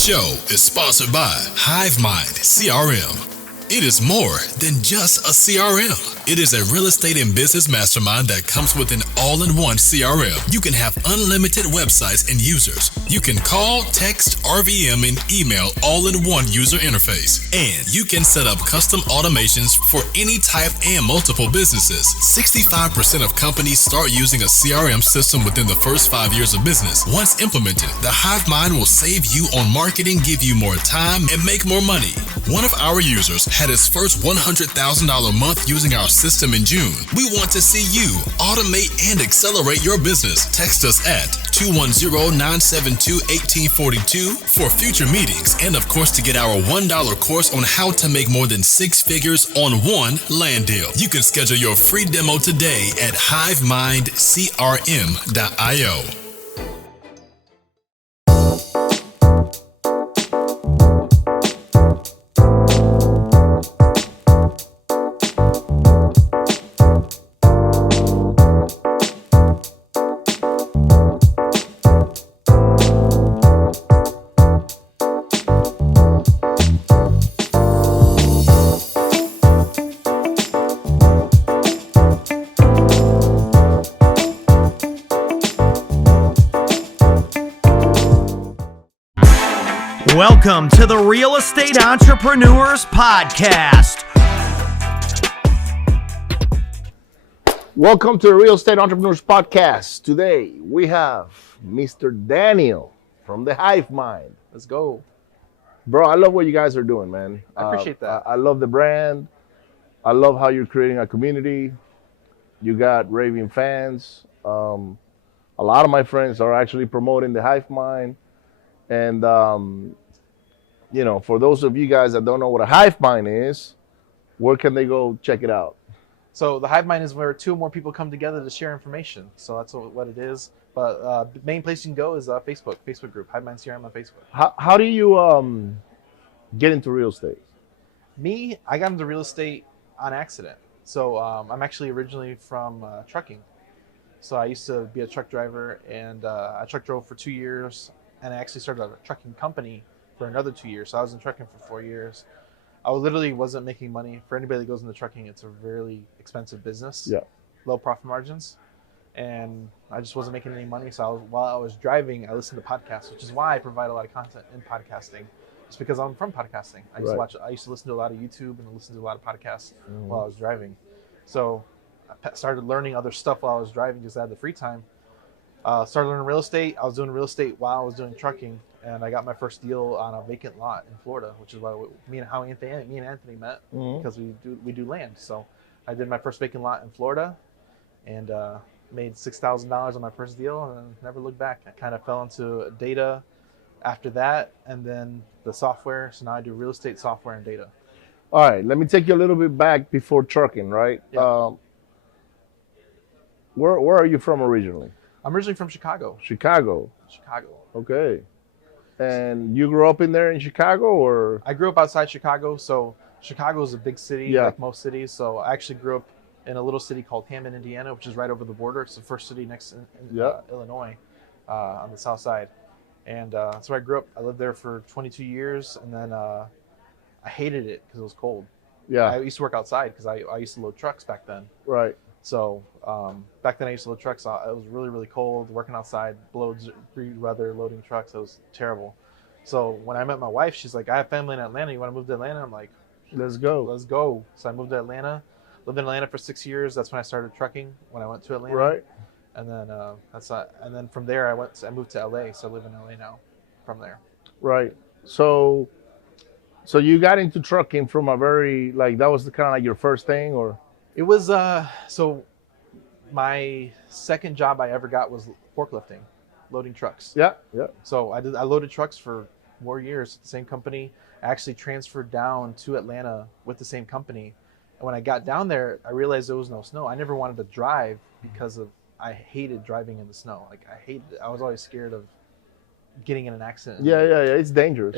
show is sponsored by Hivemind CRM. It is more than just a CRM. It is a real estate and business mastermind that comes with an all-in-one CRM. You can have unlimited websites and users. You can call, text, RVM, and email all in one user interface. And you can set up custom automations for any type and multiple businesses. 65% of companies start using a CRM system within the first 5 years of business. Once implemented, the Hivemind will save you on marketing, give you more time, and make more money. One of our users had his first $100,000 month using our system in June. We want to see you automate and accelerate your business. Text us at 210-972-1842 for future meetings, and of course to get our $1 course on how to make more than 6 figures on one land deal. You can schedule your free demo today at hivemindcrm.io. Welcome to the Real Estate Entrepreneurs Podcast. Welcome to the Real Estate Entrepreneurs Podcast. Today we have Mr. Daniel from the Hivemind. Let's go. Bro, I love what you guys are doing, man. I appreciate that. I love the brand. I love how you're creating a community. You got raving fans. A lot of my friends are actually promoting the Hivemind. And, for those of you guys that don't know what a Hivemind is, where can they go check it out? So the Hivemind is where two or more people come together to share information. So that's what it is. But the main place you can go is Facebook group, Hivemind CRM on Facebook. How do you get into real estate? Me, I got into real estate on accident. So I'm actually originally from trucking. So I used to be a truck driver, and I truck drove for 2 years, and I actually started a trucking company for another 2 years. So I was in trucking for 4 years. I literally wasn't making money. For anybody that goes into trucking, it's a really expensive business. Yeah. Low profit margins. And I just wasn't making any money. So while I was driving, I listened to podcasts, which is why I provide a lot of content in podcasting. Just because I'm from podcasting. I used to listen to a lot of YouTube and listen to a lot of podcasts while I was driving. So I started learning other stuff while I was driving because I had the free time. Started learning real estate. I was doing real estate while I was doing trucking, and I got my first deal on a vacant lot in Florida, which is why me and Anthony met because we do land. So I did my first vacant lot in Florida, and made $6,000 on my first deal, and then never looked back. I kind of fell into data after that, and then the software. So now I do real estate, software, and data. All right, let me take you a little bit back before trucking, right? Yeah. Where are you from originally? I'm originally from Chicago. Chicago. Okay. And you grew up in Chicago, or? I grew up outside Chicago. So Chicago is a big city, like most cities. So I actually grew up in a little city called Hammond, Indiana, which is right over the border. It's the first city next in Illinois, on the south side. And that's where I grew up. I lived there for 22 years, and then I hated it because it was cold. Yeah. I used to work outside because I used to load trucks back then. Right. So back then I used to load trucks. It was really, really cold, working outside, below degree weather, loading trucks. It was terrible. So when I met my wife, she's like, I have family in Atlanta. You want to move to Atlanta? I'm like, let's go. Let's go. So I moved to Atlanta, lived in Atlanta for 6 years. That's when I started trucking, when I went to Atlanta. Right. And then and then from there I moved to LA. So I live in LA now from there. Right. So you got into trucking from a very, that was kind of like your first thing, or? It was, so my second job I ever got was forklifting, loading trucks. Yeah. So I loaded trucks for 4 years at the same company. I actually transferred down to Atlanta with the same company. And when I got down there, I realized there was no snow. I never wanted to drive because I hated driving in the snow. I was always scared of getting in an accident. Yeah. It's dangerous.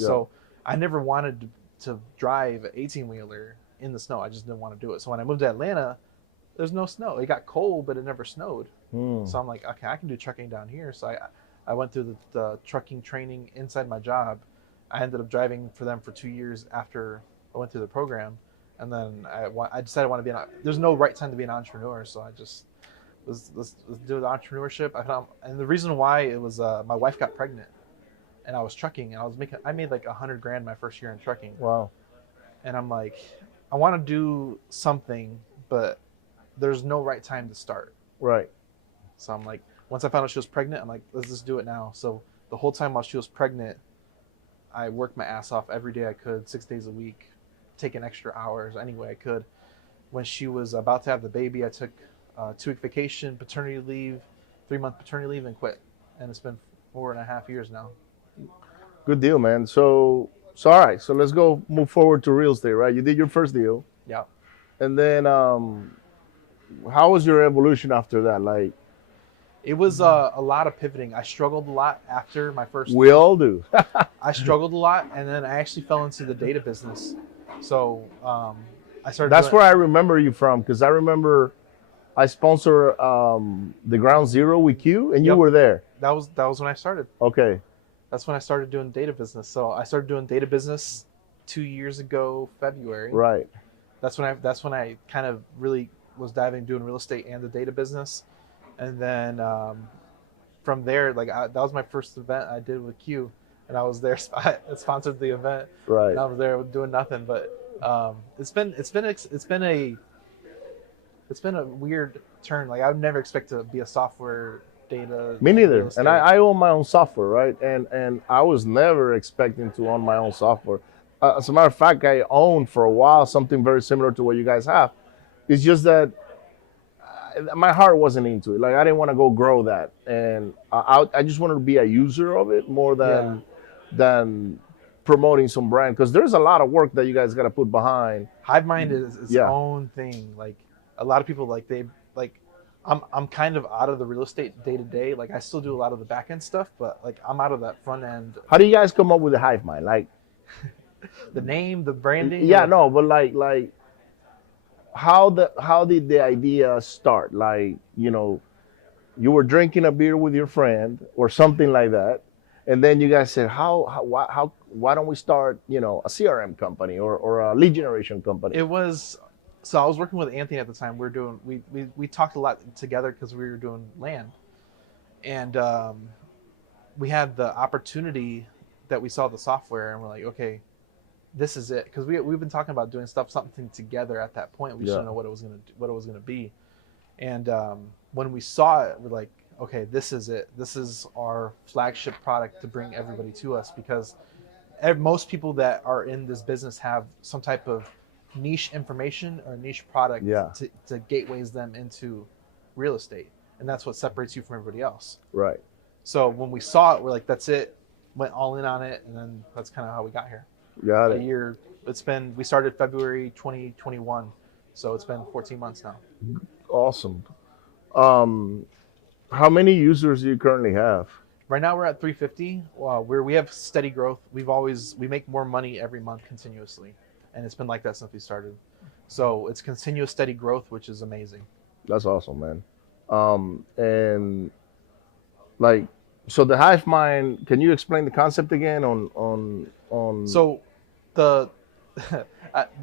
Yeah. So I never wanted to drive an 18-wheeler in the snow. I just didn't want to do it. So when I moved to Atlanta, there's no snow. It got cold, but it never snowed. So I'm like, okay, I can do trucking down here. So I went through the trucking training inside my job. I ended up driving for them for 2 years after I went through the program, and then I decided I want to be there's no right time to be an entrepreneur, so I just let's do the entrepreneurship. And the reason why it was my wife got pregnant, and I was trucking, and I made like $100,000 my first year in trucking. Wow. And I'm like, I want to do something, but there's no right time to start. Right. So I'm like, once I found out she was pregnant, I'm like, let's just do it now. So the whole time while she was pregnant, I worked my ass off every day I could, 6 days a week, taking extra hours any way I could. When she was about to have the baby, I took 2-week vacation, paternity leave, 3-month paternity leave, and quit. And it's been 4.5 years now. Good deal, man. So all right. So let's move forward to real estate, right? You did your first deal. Yeah. And then how was your evolution after that? Like, it was a lot of pivoting. I struggled a lot after my first. We all do. I struggled a lot, and then I actually fell into the data business. So I started. That's where I remember you from, because I remember I sponsor the Ground Zero with Q, and you were there. That was when I started. Okay. That's when I started doing data business. So I started doing data business 2 years ago, February. Right. That's when I kind of really was doing real estate and the data business. And then from there, that was my first event I did with Q, and I was there. I sponsored the event. Right. And I was there doing nothing, but it's been a weird turn. Like, I would never expect to be a software data. Me neither. And I own my own software, right? And I was never expecting to own my own software. As a matter of fact, I owned for a while something very similar to what you guys have. It's just that my heart wasn't into it. Like, I didn't want to go grow that, and I just wanted to be a user of it more than promoting some brand, because there's a lot of work that you guys got to put behind. Hivemind is its own thing. Like, a lot of people I'm kind of out of the real estate day to day. Like, I still do a lot of the back end stuff, but like, I'm out of that front end. How do you guys come up with the Hivemind? Like, the name, the branding. Yeah, no, but like. How did the idea start? Like, you were drinking a beer with your friend or something like that, and then you guys said, why don't we start, a CRM company or a lead generation company? So I was working with Anthony at the time. We talked a lot together because we were doing land, and we had the opportunity that we saw the software, and we're like, okay, this is it, because we've been talking about doing something together at that point. We just didn't know what it was gonna be, and when we saw it, we're like, okay, this is it. This is our flagship product to bring everybody to us, because most people that are in this business have some type of niche information or niche product to gateways them into real estate, and that's what separates you from everybody else. Right. So when we saw it, we're like, that's it. Went all in on it, and then that's kind of how we got here. Got it. We started February 2021, so it's been 14 months now. Awesome. How many users do you currently have? Right now we're at 350. We have steady growth. We make more money every month continuously, and it's been like that since we started. So it's continuous steady growth, which is amazing. That's awesome, man. And like, so the Hivemind, can you explain the concept again on? So the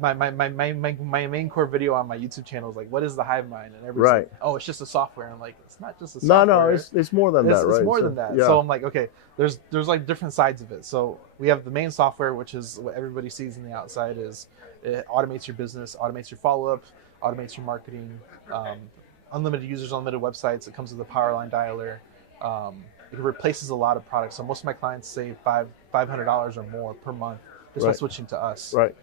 my main core video on my YouTube channel is like, what is the Hivemind? And everybody's like, oh, it's just a software. And I'm like, it's not just a software. No, it's more than that, right? It's more than that. Yeah. So I'm like, okay, there's like different sides of it. So we have the main software, which is what everybody sees on the outside. Is it automates your business, automates your follow-up, automates your marketing, unlimited users, unlimited websites. It comes with a power line dialer. It replaces a lot of products. So most of my clients save $500 or more per month just by switching to us. Right.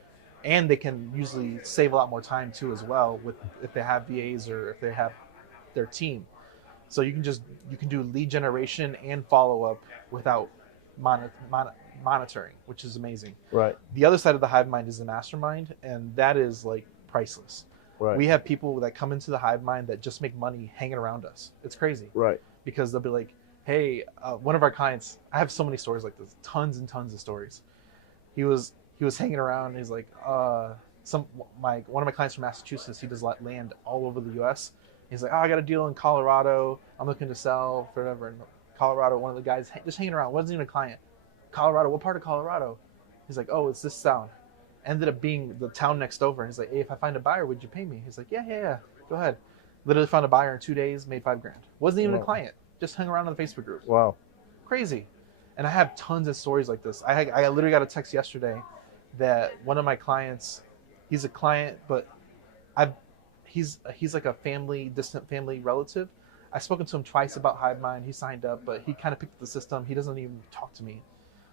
And they can usually save a lot more time too as well if they have VAs or if they have their team. So you can do lead generation and follow up without monitoring, which is amazing. Right. The other side of the Hivemind is the mastermind, and that is like priceless. Right. We have people that come into the Hivemind that just make money hanging around us. It's crazy. Right. Because they'll be like, hey, one of our clients, I have so many stories like this, tons and tons of stories. He was hanging around, and he's like, one of my clients from Massachusetts, he does land all over the US. He's like, oh, I got a deal in Colorado. I'm looking to sell for whatever. And Colorado. One of the guys just hanging around, wasn't even a client. Colorado, what part of Colorado? He's like, oh, it's this town. Ended up being the town next over. And he's like, hey, if I find a buyer, would you pay me? He's like, yeah, go ahead. Literally found a buyer in 2 days, made $5,000. Wasn't even a client, just hung around on the Facebook groups. Wow. Crazy. And I have tons of stories like this. I literally got a text yesterday that one of my clients, he's a client, but he's like a distant family relative. I've spoken to him twice about Hivemind. He signed up, but he kind of picked up the system. He doesn't even talk to me.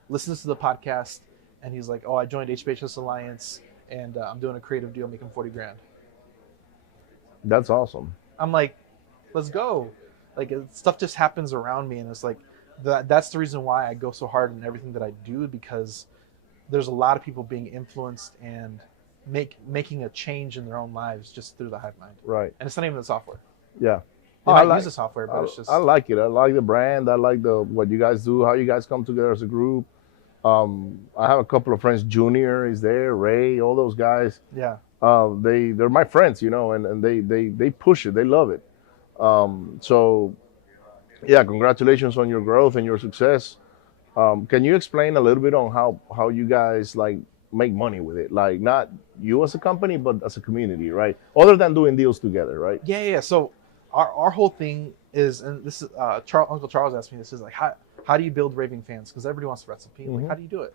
Listens to the podcast, and he's like, oh, I joined HBHS Alliance, and I'm doing a creative deal, making $40,000. That's awesome. I'm like, let's go. Like, stuff just happens around me, and it's like, that's the reason why I go so hard in everything that I do, because there's a lot of people being influenced and making a change in their own lives just through the Hivemind. Right. And it's not even the software. Yeah. They might use the software, but it's just... I like it. I like the brand. I like what you guys do, how you guys come together as a group. I have a couple of friends. Junior is there, Ray, all those guys. Yeah. They're my friends, and they push it. They love it. So, yeah, congratulations on your growth and your success. Can you explain a little bit on how you guys like make money with it? Like, not you as a company, but as a community, right? Other than doing deals together, right? Yeah. So our whole thing is, and this is Uncle Charles asked me this, is like, how do you build raving fans? Because everybody wants the recipe. Mm-hmm. Like, how do you do it?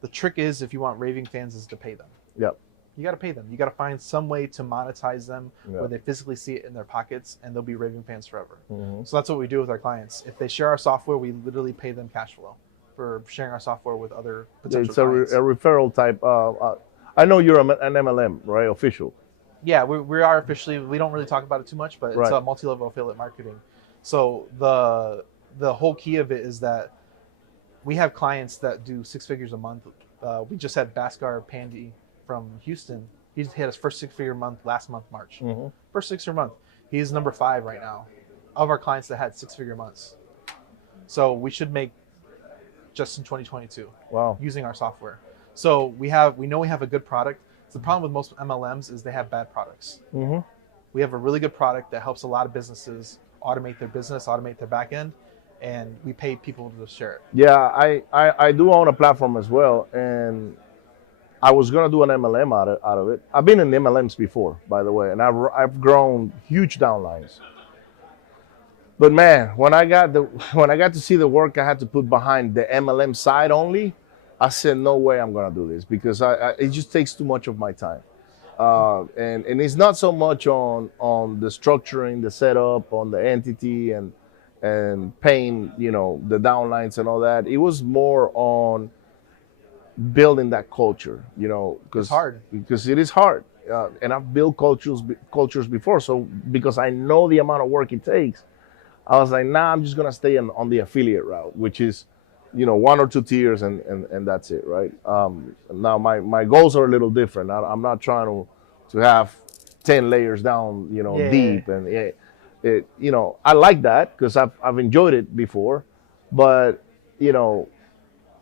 The trick is, if you want raving fans, is to pay them. Yep. You got to pay them. You got to find some way to monetize them, Yep. where they physically see it in their pockets, and they'll be raving fans forever. Mm-hmm. So that's what we do with our clients. If they share our software, we literally pay them cash flow for sharing our software with other potential clients. It's a referral type. I know you're an MLM, right? Official. Yeah, we are officially. We don't really talk about it too much, but it's a multi-level affiliate marketing. So the whole key of it is that we have clients that do 6 figures a month. We just had Bhaskar Pandey from Houston. He had his first 6-figure month last month, March. Mm-hmm. First 6-figure month. He's number 5 right now of our clients that had 6-figure months. So we should make just in 2022. Wow. Using our software. So we know we have a good product. The problem with most MLMs is they have bad products. Mm-hmm. We have a really good product that helps a lot of businesses automate their business, automate their back end, and we pay people to share it. Yeah, I do own a platform as well, and I was gonna do an MLM out of it. I've been in MLMs before, by the way, and I've grown huge downlines. But man, when I got to see the work I had to put behind the MLM side only, I said, no way I'm gonna do this, because it just takes too much of my time. And it's not so much on the structuring, the setup, on the entity and paying, the downlines and all that. It was more on building that culture, because it's hard. Because it is hard. And I've built cultures before, so because I know the amount of work it takes, I was like, nah, I'm just gonna stay on the affiliate route, which is 1 or 2 tiers and that's it, right? Now my goals are a little different. I'm not trying to have 10 layers down, deep, and I like that because I've enjoyed it before, but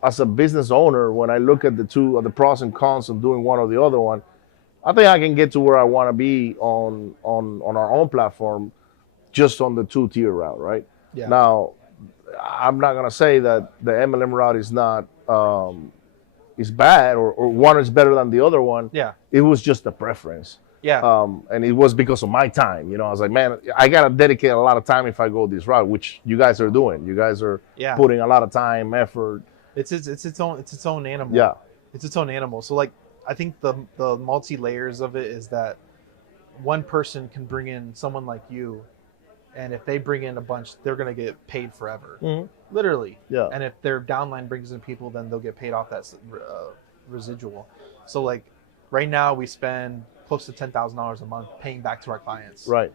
as a business owner, when I look at the pros and cons of doing one or the other one, I think I can get to where I want to be on our own platform, just on the 2-tier route, right? Yeah. Now, I'm not gonna say that the MLM route is not is bad or one is better than the other one. Yeah. It was just a preference. Yeah. And it was because of my time. I was like, man, I gotta dedicate a lot of time if I go this route, which you guys are doing. You guys are putting a lot of time, effort. It's its own animal. Yeah. It's its own animal. So like, I think the multi layers of it is that one person can bring in someone like you, and if they bring in a bunch, they're going to get paid forever. Mm-hmm. Literally. Yeah. And if their downline brings in people, then they'll get paid off that residual. So like right now we spend close to $10,000 a month paying back to our clients. Right.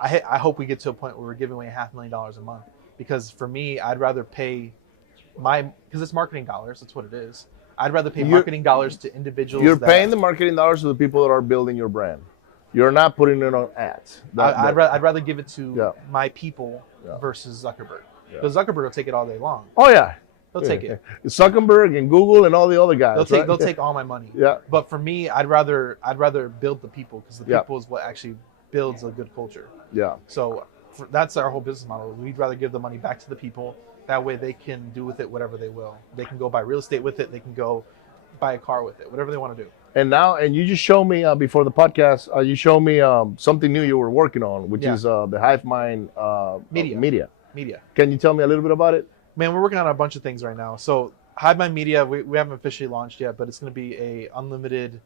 I hope we get to a point where we're giving away $500,000 a month, because for me, I'd rather pay because it's marketing dollars. That's what it is. I'd rather pay marketing dollars to individuals. You're paying the marketing dollars to the people that are building your brand. You're not putting it on ads. I'd rather give it to my people versus Zuckerberg. Because Zuckerberg will take it all day long. Oh yeah, They'll take it. Zuckerberg and Google and all the other guys. They'll take all my money. Yeah. But for me, I'd rather build the people, because the people is what actually builds a good culture. Yeah. So that's our whole business model. We'd rather give the money back to the people. That way they can do with it whatever they will. They can go buy real estate with it. They can go buy a car with it, whatever they want to do. And you just showed me before the podcast, you showed me something new you were working on, which is the Hivemind media. Can you tell me a little bit about it? Man, we're working on a bunch of things right now. So Hivemind Media, we haven't officially launched yet, but it's going to be a unlimited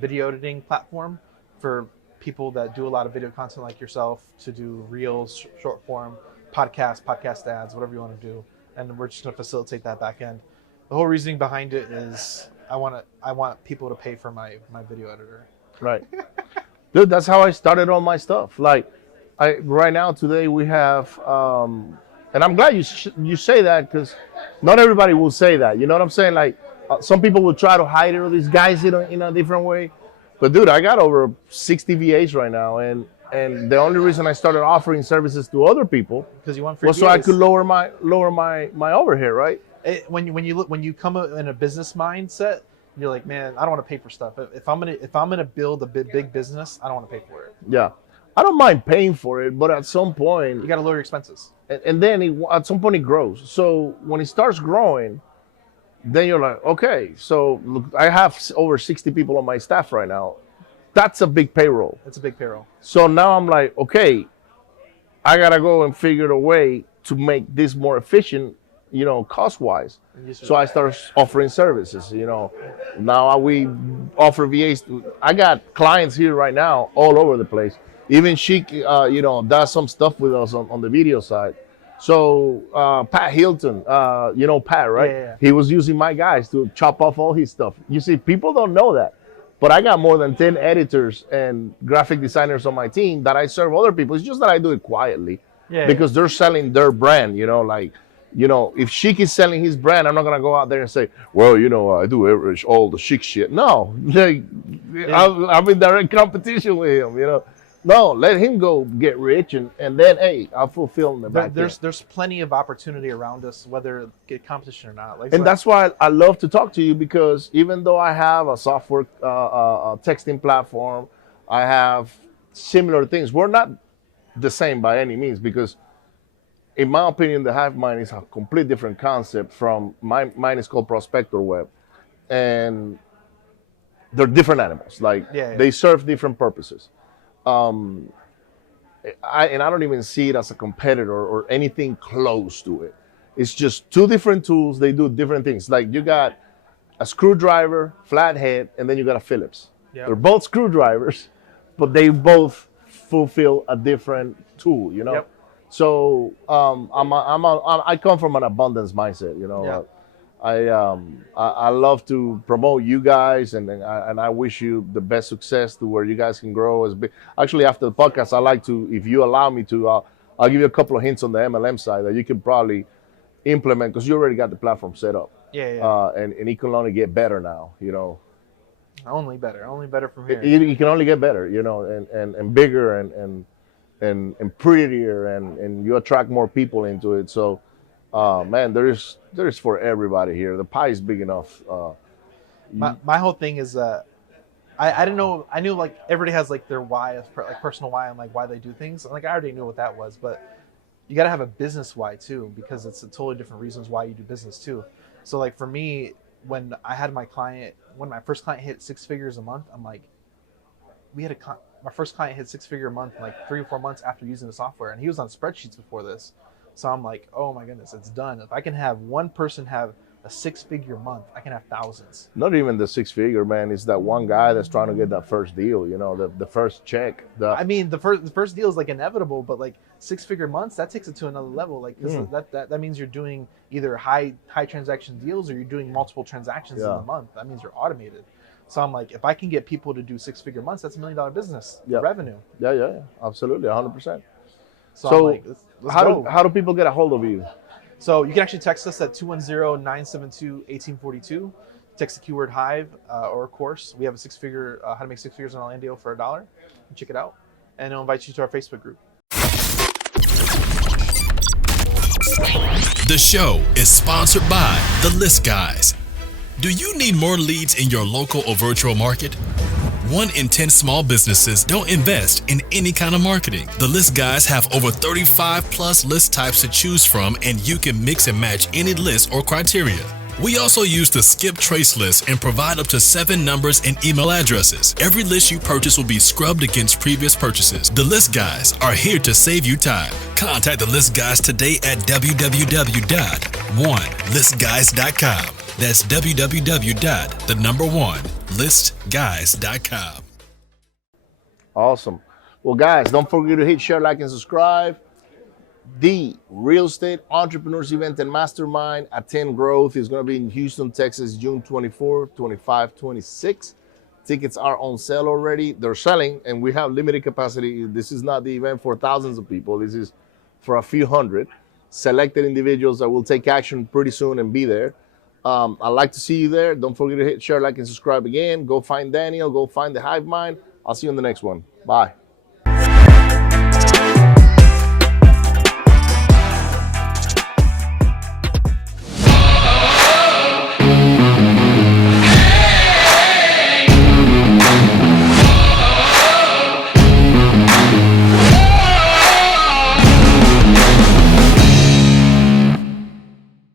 video editing platform for people that do a lot of video content like yourself to do reels, short form, podcast ads, whatever you want to do. And we're just going to facilitate that back end. The whole reasoning behind it is I want people to pay for my video editor. Right. Dude, that's how I started all my stuff. Like right now today we have and I'm glad you say that, because not everybody will say that. You know what I'm saying? Like some people will try to hide it or disguise it in a different way. But dude, I got over 60 VAs right now, and the only reason I started offering services to other people because you want free was so I could lower my overhead, right? When you come in a business mindset, you're like, man, I don't want to pay for stuff. If I'm gonna build a big business, I don't want to pay for it. Yeah, I don't mind paying for it, but at some point you got to lower your expenses. And then at some point it grows. So when it starts growing, then you're like, okay, so look, I have over 60 people on my staff right now. That's a big payroll. It's a big payroll. So now I'm like, okay, I gotta go and figure a way to make this more efficient, cost-wise. So I start offering services, Now we offer VAs. I got clients here right now all over the place. Even Chic, does some stuff with us on the video side. So Pat Hilton, Pat, right? Yeah. He was using my guys to chop off all his stuff. You see, people don't know that. But I got more than 10 editors and graphic designers on my team that I serve other people. It's just that I do it quietly because they're selling their brand, if Chic is selling his brand, I'm not going to go out there and say, well, I do all the Chic shit. No, I'm in direct competition with him, No, let him go get rich, and then, hey, I'll fulfill the back. There's plenty of opportunity around us, whether get competition or not. That's why I love to talk to you, because even though I have a software texting platform, I have similar things. We're not the same by any means, because in my opinion, the Hivemind is a complete different concept from mine is called Prospector Web, and they're different animals. They serve different purposes. I don't even see it as a competitor or anything close to it. It's just two different tools. They do different things. Like you got a screwdriver, flathead, and then you got a Phillips. Yep. They're both screwdrivers, but they both fulfill a different tool. Yep. So I come from an abundance mindset. Yep. I love to promote you guys, and I wish you the best success to where you guys can grow as big. Actually, after the podcast, I like to, if you allow me to, I'll give you a couple of hints on the MLM side that you can probably implement, because you already got the platform set up. Yeah. And it can only get better now, Only better from here. It can only get better, and bigger and prettier, and you attract more people into it. So. Man, there is for everybody here. The pie is big enough. My whole thing is I didn't know. I knew like everybody has like their why, like personal why, and like why they do things. And, like I already knew what that was, but you got to have a business why too, because it's a totally different reasons why you do business too. So like for me, when I had my first client hit 6 figures a month, I'm like, my first client hit 6 figure a month like 3 or 4 months after using the software, and he was on spreadsheets before this. So I'm like, oh my goodness, it's done. If I can have one person have a 6-figure month, I can have thousands. Not even the 6-figure, man. It's that one guy that's trying to get that first deal, the first check. The first deal is like inevitable, but like 6-figure months, that takes it to another level. Like that means you're doing either high transaction deals, or you're doing multiple transactions in a month. That means you're automated. So I'm like, if I can get people to do 6-figure months, that's $1 million business revenue. Yeah, absolutely, 100%. So I'm like, let's go. How do people get a hold of you? So you can actually text us at 210-972-1842. Text the keyword Hive or course. We have a 6-figure, how to make 6 figures in Orlando for $1. Check it out. And I'll invite you to our Facebook group. The show is sponsored by The List Guys. Do you need more leads in your local or virtual market? 1 in 10 small businesses don't invest in any kind of marketing. The list guys have over 35 plus list types to choose from, and you can mix and match any list or criteria. We also use the skip trace list and provide up to 7 numbers and email addresses. Every list you purchase will be scrubbed against previous purchases. The list guys are here to save you time. Contact the list guys today at www.1listguys.com. That's www.1listguys.com. Awesome. Well, guys, don't forget to hit share, like, and subscribe. The Real Estate Entrepreneurs Event and Mastermind Attend Growth is going to be in Houston, Texas, June 24, 25, 26. Tickets are on sale already. They're selling, and we have limited capacity. This is not the event for thousands of people. This is for a few hundred selected individuals that will take action pretty soon and be there. I'd like to see you there. Don't forget to hit share, like, and subscribe again. Go find Daniel. Go find the Hivemind. I'll see you on the next one. Bye.